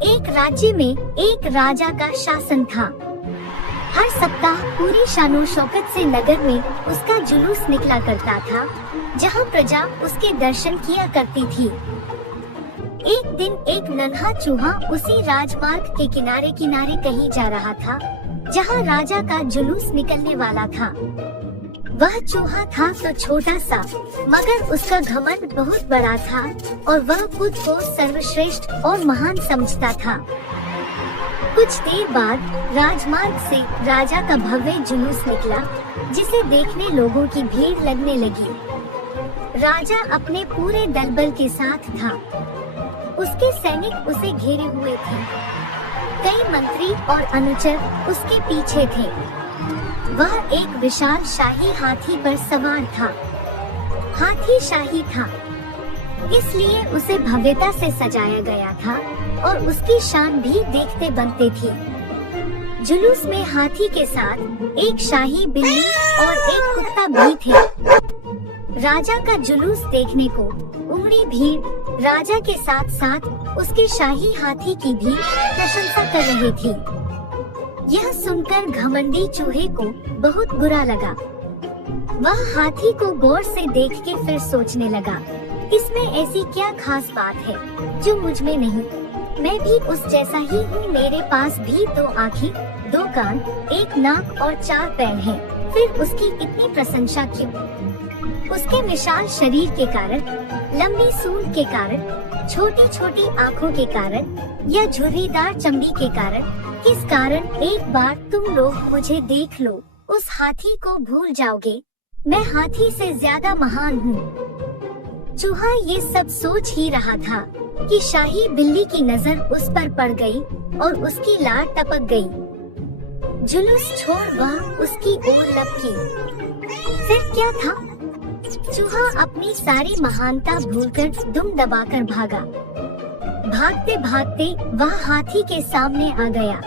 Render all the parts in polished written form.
एक राज्य में एक राजा का शासन था। हर सप्ताह पूरी शानो शौकत से नगर में उसका जुलूस निकला करता था, जहां प्रजा उसके दर्शन किया करती थी। एक दिन एक नन्हा चूहा उसी राजमार्ग के किनारे किनारे कहीं जा रहा था, जहां राजा का जुलूस निकलने वाला था। वह चूहा था तो छोटा सा, मगर उसका घमंड बहुत बड़ा था और वह खुद को सर्वश्रेष्ठ और महान समझता था। कुछ देर बाद राजमार्ग से राजा का भव्य जुलूस निकला, जिसे देखने लोगों की भीड़ लगने लगी। राजा अपने पूरे दलबल के साथ था। उसके सैनिक उसे घेरे हुए थे। कई मंत्री और अनुचर उसके पीछे थे। वह एक विशाल शाही हाथी पर सवार था। हाथी शाही था, इसलिए उसे भव्यता से सजाया गया था और उसकी शान भी देखते बनते थी। जुलूस में हाथी के साथ एक शाही बिल्ली और एक कुत्ता भी थे। राजा का जुलूस देखने को उमड़ी भीड़ राजा के साथ साथ उसके शाही हाथी की भी प्रशंसा कर रही थी। यह सुनकर घमंडी चूहे को बहुत बुरा लगा। वह हाथी को गौर से देख के फिर सोचने लगा, इसमें ऐसी क्या खास बात है जो मुझ में नहीं? मैं भी उस जैसा ही हूँ। मेरे पास भी 2 आँखें, 2 कान, 1 नाक और 4 पैर हैं। फिर उसकी इतनी प्रशंसा क्यों? उसके विशाल शरीर के कारण, लंबी सूंड के कारण, छोटी छोटी आँखों के कारण या झुर्रीदार चमड़ी के कारण? किस कारण? एक बार तुम लोग मुझे देख लो, उस हाथी को भूल जाओगे। मैं हाथी से ज्यादा महान हूँ। चूहा ये सब सोच ही रहा था कि शाही बिल्ली की नजर उस पर पड़ गई और उसकी लार टपक गई। जुलूस छोड़ वह उसकी ओर लपकी। फिर क्या था? चूहा अपनी सारी महानता भूलकर दुम दबाकर भागा। भागते भागते वह हाथी के सामने आ गया।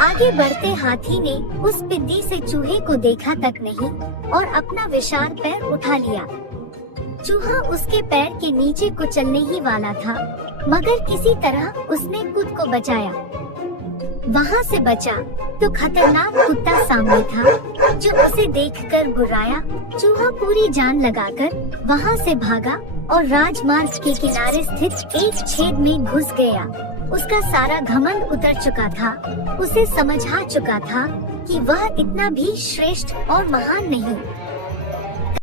आगे बढ़ते हाथी ने उस पिद्दी से चूहे को देखा तक नहीं और अपना विशाल पैर उठा लिया। चूहा उसके पैर के नीचे कुचलने ही वाला था, मगर किसी तरह उसने खुद को बचाया। वहाँ से बचा तो खतरनाक कुत्ता सामने था, जो उसे देखकर गुर्राया। चूहा पूरी जान लगाकर वहाँ से भागा और राजमार्ग के किनारे स्थित एक छेद में घुस गया। उसका सारा घमंड उतर चुका था। उसे समझ आ चुका था कि वह इतना भी श्रेष्ठ और महान नहीं।